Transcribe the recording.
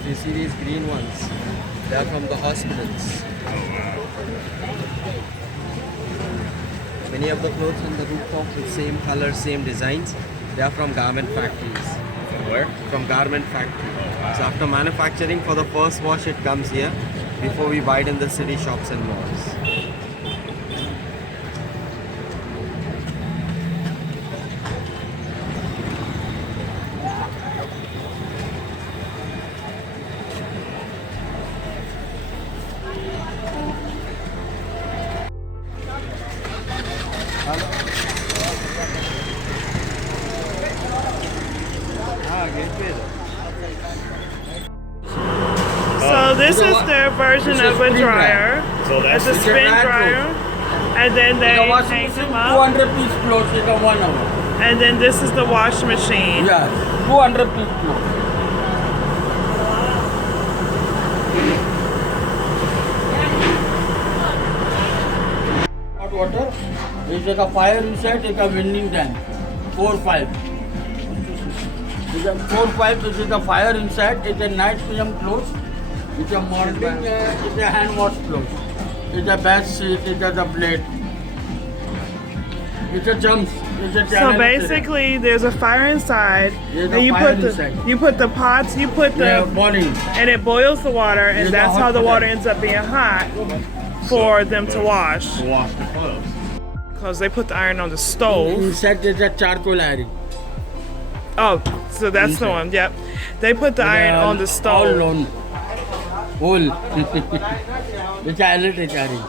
If you see these green ones, they are from the hospitals. Many of the clothes on the rooftop with same color, same designs, they are from garment factories. From where? From garment factory. So after manufacturing, for the first wash it comes here before we buy it in the city shops and malls. So this is their version of a dryer. So that's It's a spin dryer. And then they hang them up. 200 piece clothes in 1 hour. And then this is the wash machine. Yes, 200 piece clothes. Hot water. There's like a fire inside, like a vending tank. 4 pipes. There's a 4 pipes, there's a fire inside, it's a night PM clothes. It's a morning, it's a hand wash clothes. It's a bed sheet, it's a blade. It's a jumps. It's a So channel. basically, there's a fire inside, There's and a you fire put the inside. pots, you put Yeah, the, boiling. and it boils the water, and There's a that's hot how the water. water ends up being hot for them to wash. To wash the clothes. Because they put the iron on the stove. Inside there's a charcoal iron. Oh, so that's the one. Yep. They put the iron on the All stove. on. Whole. It's a electric iron.